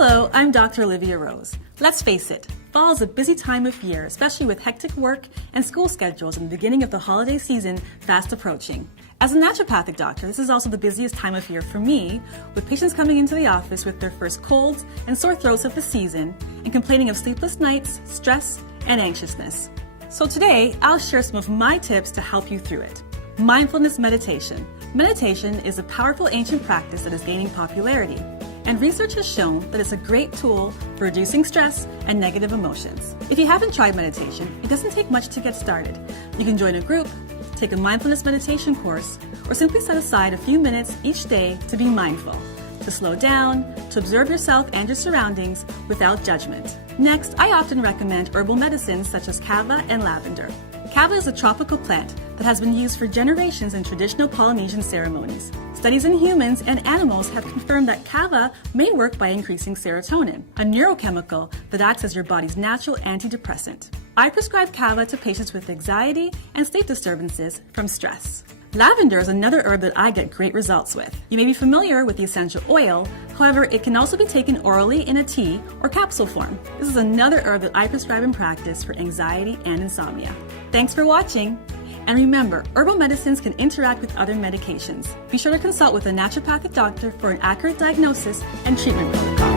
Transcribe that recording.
Hello, I'm Dr. Olivia Rose. Let's face it, fall is a busy time of year, especially with hectic work and school schedules and the beginning of the holiday season fast approaching. As a naturopathic doctor, this is also the busiest time of year for me, with patients coming into the office with their first colds and sore throats of the season and complaining of sleepless nights, stress, and anxiousness. So today, I'll share some of my tips to help you through it. Mindfulness meditation. Meditation is a powerful ancient practice that is gaining popularity, and research has shown that it's a great tool for reducing stress and negative emotions. If you haven't tried meditation, it doesn't take much to get started. You can join a group, take a mindfulness meditation course, or simply set aside a few minutes each day to be mindful, to slow down, to observe yourself and your surroundings without judgment. Next, I often recommend herbal medicines such as Kava and Lavender. Kava is a tropical plant that has been used for generations in traditional Polynesian ceremonies. Studies in humans and animals have confirmed that Kava may work by increasing serotonin, a neurochemical that acts as your body's natural antidepressant. I prescribe Kava to patients with anxiety and sleep disturbances from stress. Lavender is another herb that I get great results with. You may be familiar with the essential oil, however, it can also be taken orally in a tea or capsule form. This is another herb that I prescribe in practice for anxiety and insomnia. Thanks for watching. And remember, herbal medicines can interact with other medications. Be sure to consult with a naturopathic doctor for an accurate diagnosis and treatment protocol.